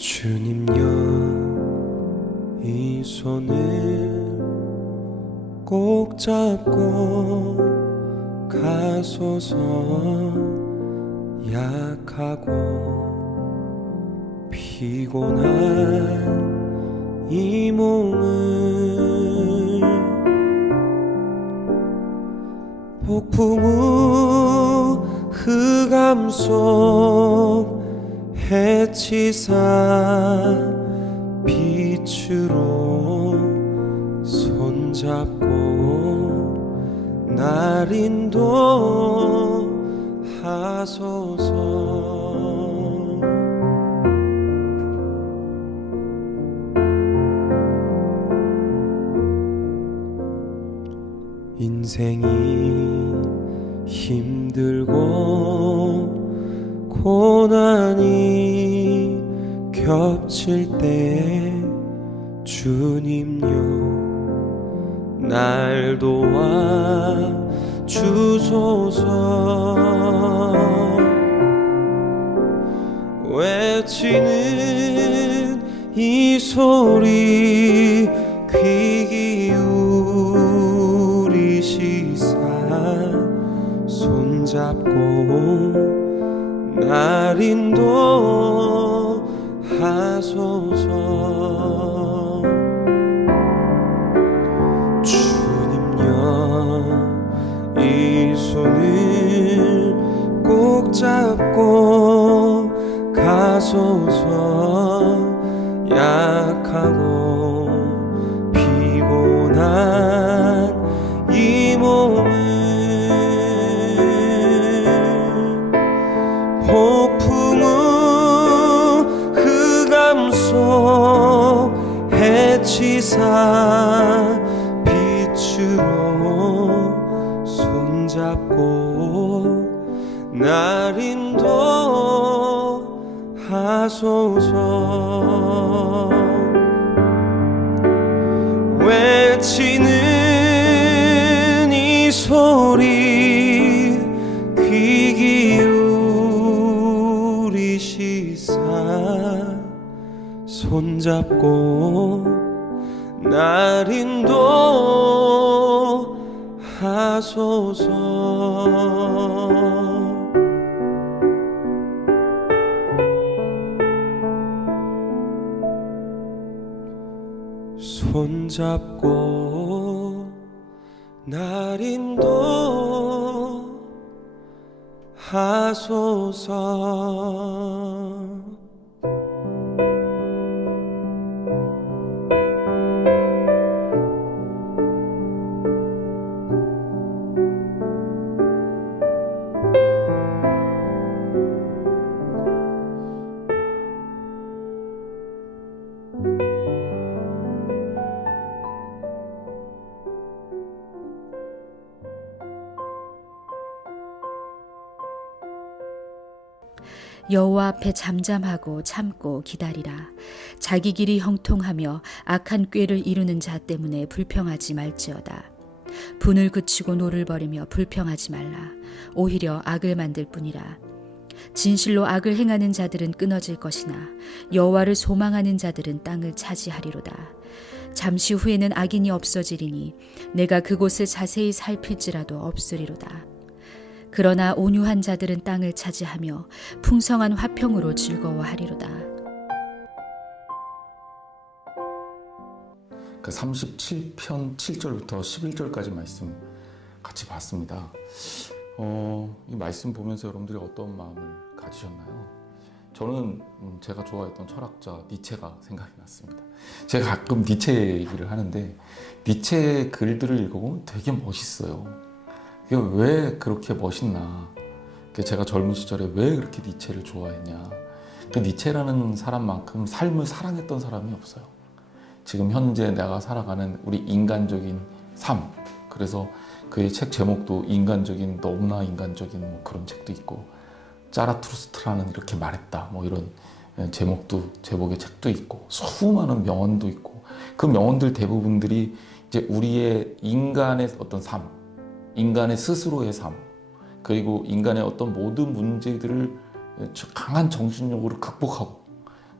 주님여, 이 손을 꼭 잡고 가소서. 약하고 피곤한 이 몸을 폭풍 후 흑암 속 해치사 빛으로 손잡고 날 인도하소서. 인생이 힘들고 고난이 겹칠 때 주님여, 날 도와 주소서. 외치는 이 소리 귀 기울이시사 손잡고 날 인도하소서. 주님여, 이 손을 꼭 잡고 가소서. 약하고 피곤한 이 몸을 폭풍 후 흑암 속 해치사 빛으로 손잡고 날 인도하소서. 외치는 이 소리 귀 기울이시사 손잡고 날 인도하소서. 손잡고 날 인도하소서. 여호와 앞에 잠잠하고 참고 기다리라. 자기 길이 형통하며 악한 꾀를 이루는 자 때문에 불평하지 말지어다. 분을 그치고 노를 버리며 불평하지 말라. 오히려 악을 만들 뿐이라. 진실로 악을 행하는 자들은 끊어질 것이나 여호와를 소망하는 자들은 땅을 차지하리로다. 잠시 후에는 악인이 없어지리니 내가 그곳을 자세히 살필지라도 없으리로다. 그러나 온유한 자들은 땅을 차지하며 풍성한 화평으로 즐거워하리로다. 그 37편 7절부터 11절까지 말씀 같이 봤습니다. 이 말씀 보면서 여러분들이 어떤 마음을 가지셨나요? 저는 제가 좋아했던 철학자 니체가 생각이 났습니다. 제가 가끔 니체 얘기를 하는데 니체 글들을 읽어보면 되게 멋있어요. 왜 그렇게 멋있나? 제가 젊은 시절에 왜 그렇게 니체를 좋아했냐? 그 니체라는 사람만큼 삶을 사랑했던 사람이 없어요. 지금 현재 내가 살아가는 우리 인간적인 삶. 그래서 그의 책 제목도 인간적인, 너무나 인간적인 뭐 그런 책도 있고, 짜라투스트라는 이렇게 말했다 뭐 이런 제목의 책도 있고, 수많은 명언도 있고, 그 명언들 대부분들이 이제 우리의 인간의 어떤 삶, 인간의 스스로의 삶, 그리고 인간의 어떤 모든 문제들을 강한 정신력으로 극복하고,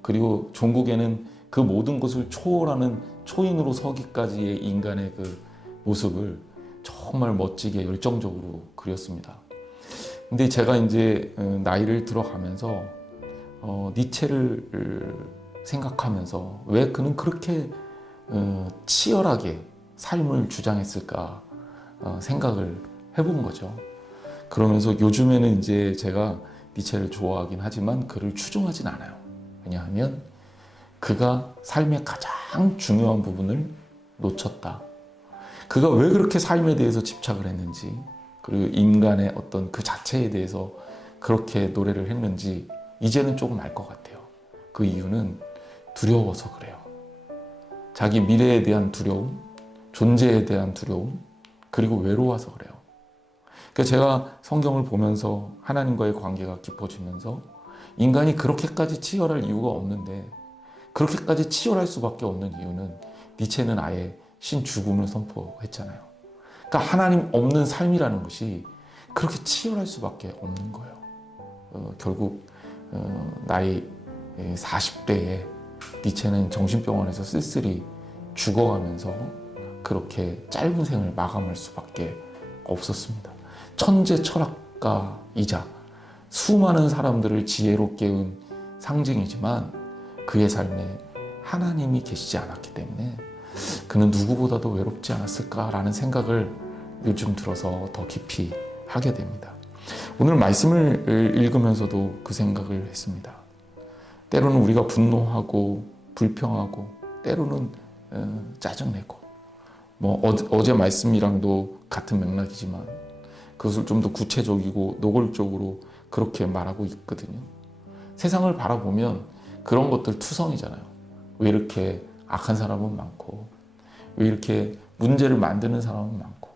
그리고 종국에는 그 모든 것을 초월하는 초인으로 서기까지의 인간의 그 모습을 정말 멋지게 열정적으로 그렸습니다. 근데 제가 이제 나이를 들어가면서 니체를 생각하면서 왜 그는 그렇게 치열하게 삶을 주장했을까 생각을 해본 거죠. 그러면서 요즘에는 이제 제가 니체를 좋아하긴 하지만 그를 추종하진 않아요. 왜냐하면 그가 삶의 가장 중요한 부분을 놓쳤다. 그가 왜 그렇게 삶에 대해서 집착을 했는지, 그리고 인간의 어떤 그 자체에 대해서 그렇게 노래를 했는지 이제는 조금 알 것 같아요. 그 이유는 두려워서 그래요. 자기 미래에 대한 두려움, 존재에 대한 두려움, 그리고 외로워서 그래요. 그러니까 제가 성경을 보면서 하나님과의 관계가 깊어지면서 인간이 그렇게까지 치열할 이유가 없는데, 그렇게까지 치열할 수밖에 없는 이유는 니체는 아예 신죽음을 선포했잖아요. 그러니까 하나님 없는 삶이라는 것이 그렇게 치열할 수밖에 없는 거예요. 결국 나이 40대에 니체는 정신병원에서 쓸쓸히 죽어가면서 그렇게 짧은 생을 마감할 수밖에 없었습니다. 천재 철학가이자 수많은 사람들을 지혜로 깨운 상징이지만 그의 삶에 하나님이 계시지 않았기 때문에 그는 누구보다도 외롭지 않았을까라는 생각을 요즘 들어서 더 깊이 하게 됩니다. 오늘 말씀을 읽으면서도 그 생각을 했습니다. 때로는 우리가 분노하고 불평하고 때로는 짜증내고, 뭐 어제 말씀이랑도 같은 맥락이지만 그것을 좀 더 구체적이고 노골적으로 그렇게 말하고 있거든요. 세상을 바라보면 그런 것들 투성이잖아요. 왜 이렇게 악한 사람은 많고, 왜 이렇게 문제를 만드는 사람은 많고,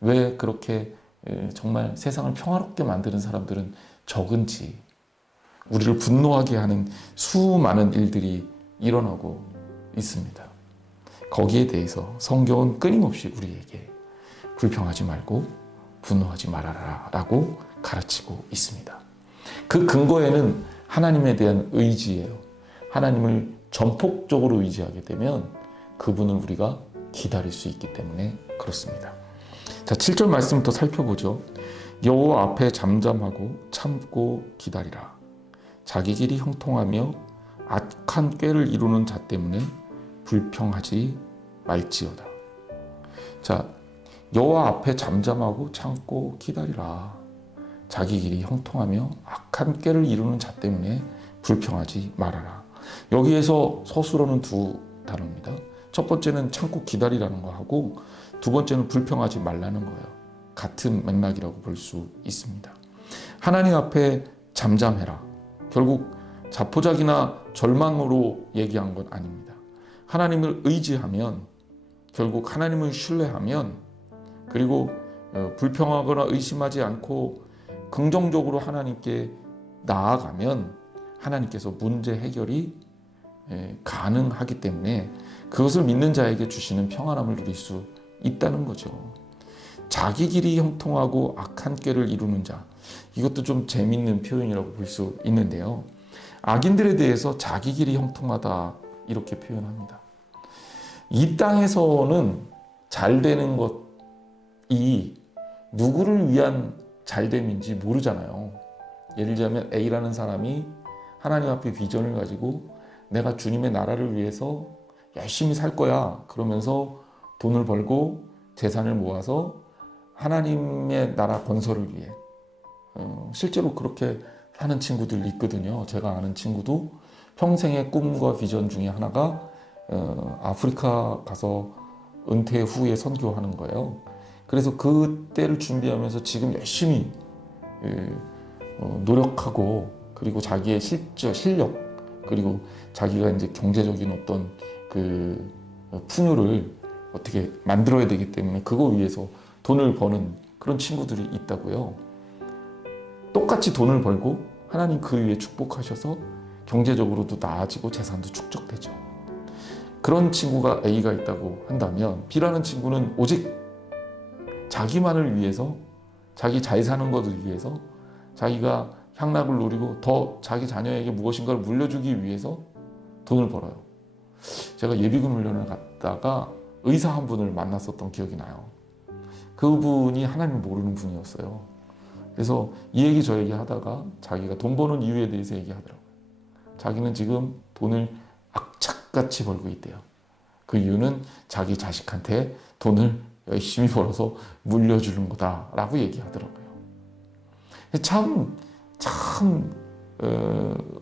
왜 그렇게 정말 세상을 평화롭게 만드는 사람들은 적은지, 우리를 분노하게 하는 수많은 일들이 일어나고 있습니다. 거기에 대해서 성경은 끊임없이 우리에게 불평하지 말고 분노하지 말아라 라고 가르치고 있습니다. 그 근거에는 하나님에 대한 의지예요. 하나님을 전폭적으로 의지하게 되면 그분을 우리가 기다릴 수 있기 때문에 그렇습니다. 자, 7절 말씀부터 살펴보죠. 여호와 앞에 잠잠하고 참고 기다리라. 자기 길이 형통하며 악한 꾀를 이루는 자 때문에 불평하지 말지어다. 자, 여호와 앞에 잠잠하고 참고 기다리라. 자기 길이 형통하며 악한 꾀를 이루는 자 때문에 불평하지 말아라. 여기에서 서술어는 두 단어입니다. 첫 번째는 참고 기다리라는 거 하고, 두 번째는 불평하지 말라는 거예요. 같은 맥락이라고 볼 수 있습니다. 하나님 앞에 잠잠해라. 결국 자포자기나 절망으로 얘기한 건 아닙니다. 하나님을 의지하면, 결국 하나님을 신뢰하면, 그리고 불평하거나 의심하지 않고 긍정적으로 하나님께 나아가면 하나님께서 문제 해결이 가능하기 때문에 그것을 믿는 자에게 주시는 평안함을 누릴 수 있다는 거죠. 자기 길이 형통하고 악한 꾀를 이루는 자, 이것도 좀 재밌는 표현이라고 볼 수 있는데요. 악인들에 대해서 자기 길이 형통하다 이렇게 표현합니다. 이 땅에서는 잘 되는 것이 누구를 위한 잘됨인지 모르잖아요. 예를 들자면 A라는 사람이 하나님 앞에 비전을 가지고 내가 주님의 나라를 위해서 열심히 살 거야 그러면서 돈을 벌고 재산을 모아서 하나님의 나라 건설을 위해 실제로 그렇게 하는 친구들 있거든요. 제가 아는 친구도 평생의 꿈과 비전 중에 하나가 아프리카 가서 은퇴 후에 선교하는 거예요. 그래서 그 때를 준비하면서 지금 열심히 노력하고 그리고 자기의 실력, 그리고 자기가 이제 경제적인 어떤 그 풍요를 어떻게 만들어야 되기 때문에 그거 위해서 돈을 버는 그런 친구들이 있다고요. 똑같이 돈을 벌고 하나님 그 위에 축복하셔서 경제적으로도 나아지고 재산도 축적되죠. 그런 친구가 A가 있다고 한다면 B라는 친구는 오직 자기만을 위해서, 자기 잘 사는 것을 위해서, 자기가 향락을 누리고 더 자기 자녀에게 무엇인가를 물려주기 위해서 돈을 벌어요. 제가 예비군 훈련을 갔다가 의사 한 분을 만났었던 기억이 나요. 그분이 하나님을 모르는 분이었어요. 그래서 이 얘기 저 얘기 하다가 자기가 돈 버는 이유에 대해서 얘기하더라고요. 자기는 지금 돈을 악착같이 벌고 있대요. 그 이유는 자기 자식한테 돈을 열심히 벌어서 물려주는 거다라고 얘기하더라고요. 참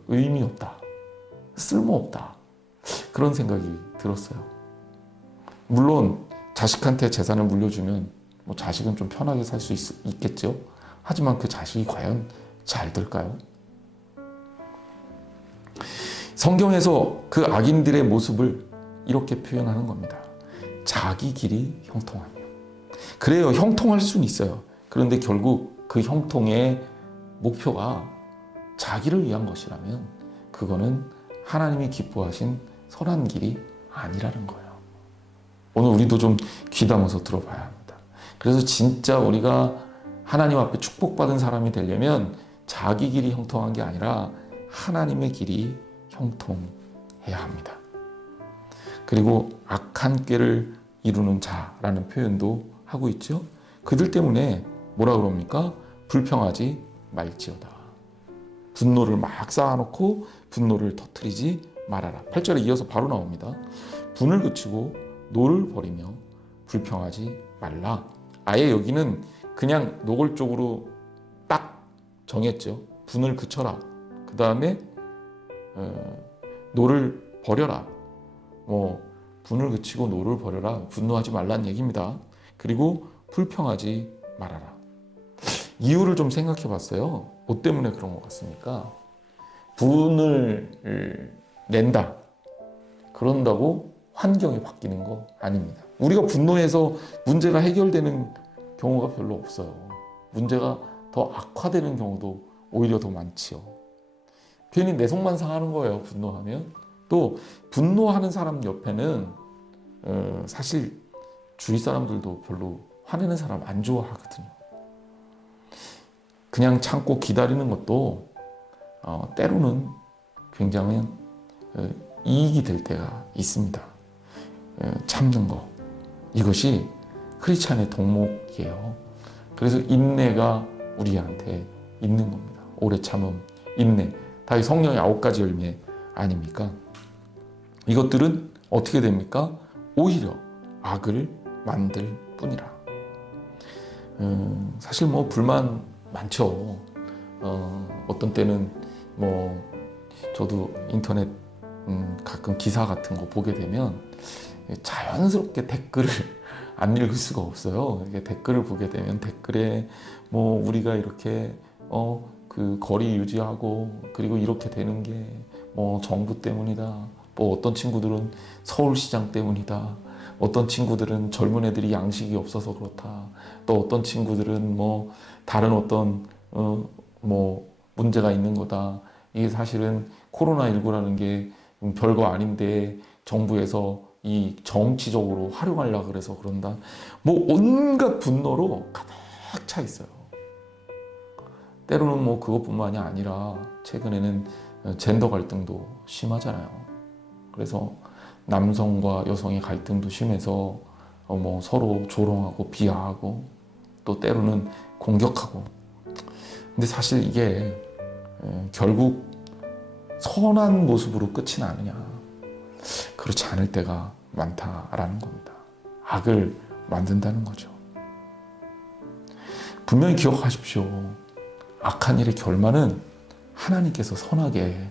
의미 없다, 쓸모없다, 그런 생각이 들었어요. 물론 자식한테 재산을 물려주면 뭐 자식은 좀 편하게 살 수 있겠죠. 하지만 그 자식이 과연 잘 될까요? 성경에서 그 악인들의 모습을 이렇게 표현하는 겁니다. 자기 길이 형통하며. 그래요, 형통할 수는 있어요. 그런데 결국 그 형통의 목표가 자기를 위한 것이라면 그거는 하나님이 기뻐하신 선한 길이 아니라는 거예요. 오늘 우리도 좀 귀담아서 들어봐야 합니다. 그래서 진짜 우리가 하나님 앞에 축복받은 사람이 되려면 자기 길이 형통한 게 아니라 하나님의 길이 형통해야 합니다. 그리고 악한 꾀를 이루는 자라는 표현도 하고 있죠. 그들 때문에 뭐라 그럽니까? 불평하지 말지어다. 분노를 막 쌓아놓고 분노를 터뜨리지 말아라. 8절에 이어서 바로 나옵니다. 분을 그치고 노를 버리며 불평하지 말라. 아예 여기는 그냥 노골적으로 딱 정했죠. 분을 그쳐라. 그 다음에 노를 버려라. 분을 그치고 노를 버려라. 분노하지 말라는 얘기입니다. 그리고 불평하지 말아라. 이유를 좀 생각해 봤어요. 뭐 때문에 그런 것 같습니까? 분을 낸다. 그런다고 환경이 바뀌는 거 아닙니다. 우리가 분노해서 문제가 해결되는 경우가 별로 없어요. 문제가 더 악화되는 경우도 오히려 더 많지요. 괜히 내 속만 상하는 거예요, 분노하면. 또 분노하는 사람 옆에는 사실 주위 사람들도 별로 화내는 사람 안 좋아하거든요. 그냥 참고 기다리는 것도 때로는 굉장히 이익이 될 때가 있습니다. 참는 거, 이것이 크리스찬의 덕목이에요. 그래서 인내가 우리한테 있는 겁니다. 오래 참음, 인내, 다 이 성령의 9가지 열매 아닙니까? 이것들은 어떻게 됩니까? 오히려 악을 만들 뿐이라. 사실 뭐 불만 많죠. 어떤 때는 뭐 저도 인터넷 가끔 기사 같은 거 보게 되면 자연스럽게 댓글을 안 읽을 수가 없어요. 댓글을 보게 되면 댓글에 뭐 우리가 이렇게 그 거리 유지하고 그리고 이렇게 되는 게 뭐 정부 때문이다. 뭐 어떤 친구들은 서울시장 때문이다. 어떤 친구들은 젊은 애들이 양식이 없어서 그렇다. 또 어떤 친구들은 뭐 다른 어떤 뭐 문제가 있는 거다. 이게 사실은 코로나19라는 게 별거 아닌데 정부에서 이 정치적으로 활용하려고 그래서 그런다. 뭐 온갖 분노로 가득 차 있어요. 때로는 뭐 그것뿐만이 아니라 최근에는 젠더 갈등도 심하잖아요. 그래서 남성과 여성의 갈등도 심해서 뭐 서로 조롱하고 비하하고 또 때로는 공격하고. 근데 사실 이게 결국 선한 모습으로 끝이 나느냐? 그렇지 않을 때가 많다라는 겁니다. 악을 만든다는 거죠. 분명히 기억하십시오. 악한 일의 결말은 하나님께서 선하게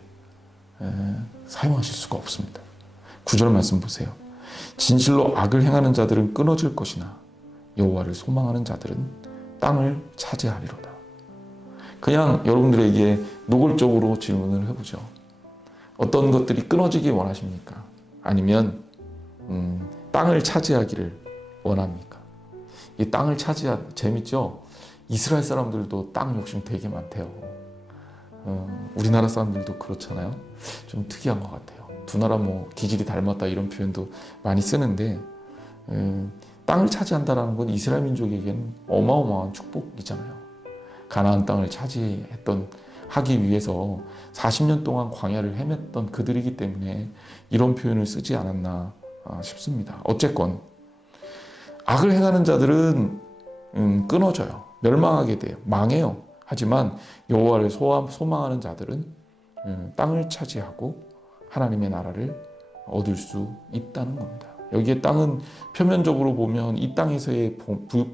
사용하실 수가 없습니다. 9절 말씀 보세요. 진실로 악을 행하는 자들은 끊어질 것이나 여호와를 소망하는 자들은 땅을 차지하리로다. 그냥 여러분들에게 노골적으로 질문을 해보죠. 어떤 것들이 끊어지기 원하십니까? 아니면 땅을 차지하기를 원합니까? 이 땅을 재밌죠? 이스라엘 사람들도 땅 욕심 되게 많대요. 우리나라 사람들도 그렇잖아요. 좀 특이한 것 같아요. 두 나라 뭐 기질이 닮았다 이런 표현도 많이 쓰는데 땅을 차지한다라는 건 이스라엘 민족에게는 어마어마한 축복이잖아요. 가나안 땅을 하기 위해서 40년 동안 광야를 헤맸던 그들이기 때문에 이런 표현을 쓰지 않았나 싶습니다. 어쨌건 악을 행하는 자들은 끊어져요. 멸망하게 돼요. 망해요. 하지만 여호와를 소망하는 자들은 땅을 차지하고 하나님의 나라를 얻을 수 있다는 겁니다. 여기에 땅은 표면적으로 보면 이 땅에서의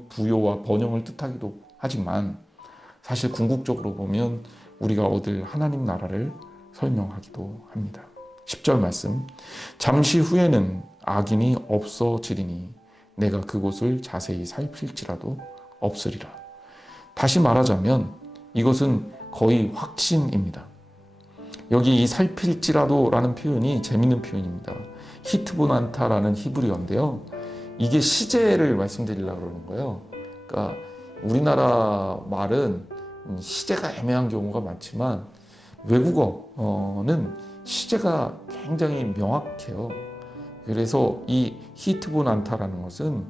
부요와 번영을 뜻하기도 하지만 사실 궁극적으로 보면 우리가 얻을 하나님 나라를 설명하기도 합니다. 10절 말씀, 잠시 후에는 악인이 없어지리니 내가 그곳을 자세히 살필지라도 없으리라. 다시 말하자면 이것은 거의 확신입니다. 여기 이 살필지라도 라는 표현이 재밌는 표현입니다. 히트보난타라는 히브리어인데요. 이게 시제를 말씀드리려고 그러는 거예요. 그러니까 우리나라 말은 시제가 애매한 경우가 많지만 외국어는 시제가 굉장히 명확해요. 그래서 이 히트보난타라는 것은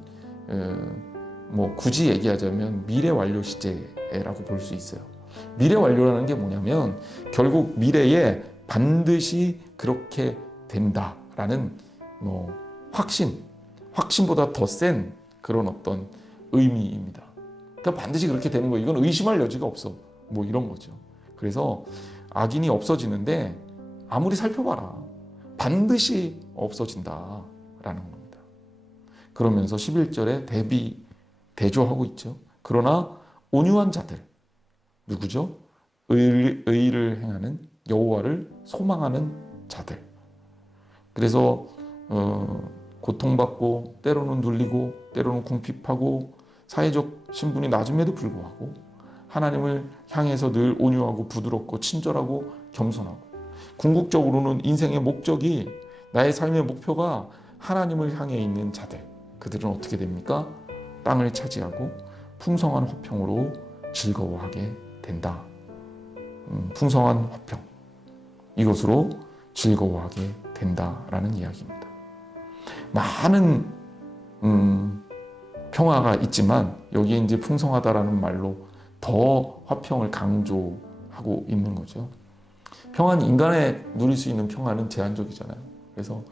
뭐 굳이 얘기하자면 미래 완료 시제라고 볼 수 있어요. 미래 완료라는 게 뭐냐면 결국 미래에 반드시 그렇게 된다라는 뭐 확신보다 더 센 그런 어떤 의미입니다. 그러니까 반드시 그렇게 되는 거예요. 이건 의심할 여지가 없어. 뭐 이런 거죠. 그래서 악인이 없어지는데 아무리 살펴봐라. 반드시 없어진다라는 겁니다. 그러면서 11절에 대조하고 있죠. 그러나 온유한 자들, 누구죠? 의를 행하는 여호와를 소망하는 자들. 그래서 고통받고 때로는 눌리고 때로는 궁핍하고 사회적 신분이 낮음에도 불구하고 하나님을 향해서 늘 온유하고 부드럽고 친절하고 겸손하고 궁극적으로는 인생의 목적이 나의 삶의 목표가 하나님을 향해 있는 자들, 그들은 어떻게 됩니까? 땅을 차지하고 풍성한 화평으로 즐거워하게 된다. 풍성한 화평, 이것으로 즐거워하게 된다라는 이야기입니다. 많은 평화가 있지만 여기에 이제 풍성하다라는 말로 더 화평을 강조하고 있는 거죠. 평화는 인간에 누릴 수 있는 평화는 제한적이잖아요. 그래서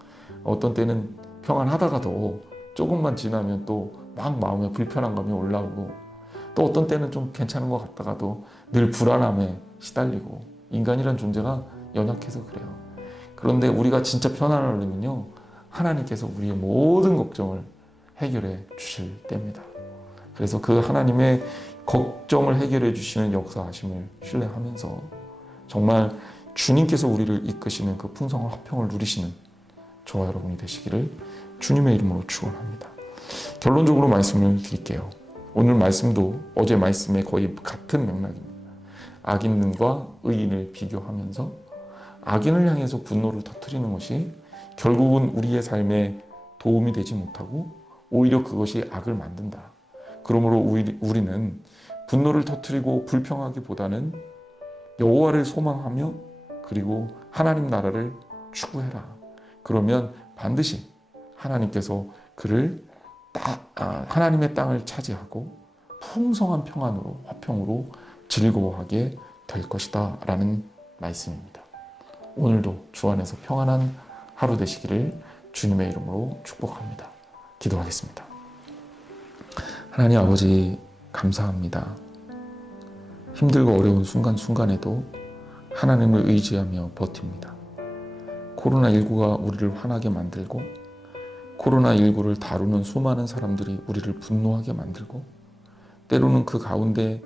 어떤 때는 평안하다가도 조금만 지나면 또 막 마음에 불편한 감이 올라오고 또 어떤 때는 좀 괜찮은 것 같다가도 늘 불안함에 시달리고 인간이란 존재가 연약해서 그래요. 그런데 우리가 진짜 편안하려면요, 하나님께서 우리의 모든 걱정을 해결해 주실 때입니다. 그래서 그 하나님의 걱정을 해결해 주시는 역사하심을 신뢰하면서 정말 주님께서 우리를 이끄시는 그 풍성한 화평을 누리시는 저와 여러분이 되시기를 주님의 이름으로 축원합니다. 결론적으로 말씀을 드릴게요. 오늘 말씀도 어제 말씀에 거의 같은 맥락입니다. 악인과 의인을 비교하면서 악인을 향해서 분노를 터뜨리는 것이 결국은 우리의 삶에 도움이 되지 못하고 오히려 그것이 악을 만든다. 그러므로 우리는 분노를 터뜨리고 불평하기보다는 여호와를 소망하며 그리고 하나님 나라를 추구해라. 그러면 반드시 하나님께서 그를 하나님의 땅을 차지하고 풍성한 평안으로 화평으로 즐거워하게 될 것이다 라는 말씀입니다. 오늘도 주 안에서 평안한 하루 되시기를 주님의 이름으로 축복합니다. 기도하겠습니다. 하나님 아버지 감사합니다. 힘들고 어려운 순간순간에도 하나님을 의지하며 버팁니다. 코로나19가 우리를 화나게 만들고 코로나19를 다루는 수많은 사람들이 우리를 분노하게 만들고 때로는 그 가운데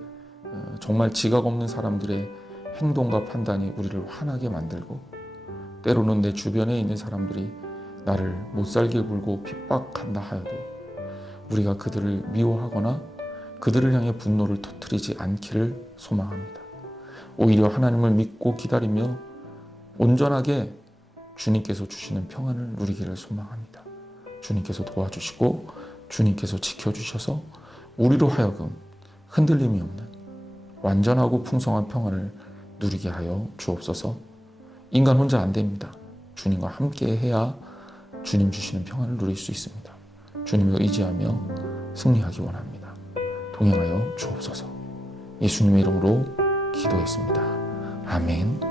정말 지각 없는 사람들의 행동과 판단이 우리를 화나게 만들고 때로는 내 주변에 있는 사람들이 나를 못살게 굴고 핍박한다 하여도 우리가 그들을 미워하거나 그들을 향해 분노를 터뜨리지 않기를 소망합니다. 오히려 하나님을 믿고 기다리며 온전하게 주님께서 주시는 평안을 누리기를 소망합니다. 주님께서 도와주시고 주님께서 지켜주셔서 우리로 하여금 흔들림이 없는 완전하고 풍성한 평안을 누리게 하여 주옵소서. 인간 혼자 안 됩니다. 주님과 함께 해야 주님 주시는 평안을 누릴 수 있습니다. 주님을 의지하며 승리하기 원합니다. 동행하여 주옵소서. 예수님의 이름으로 기도했습니다. 아멘.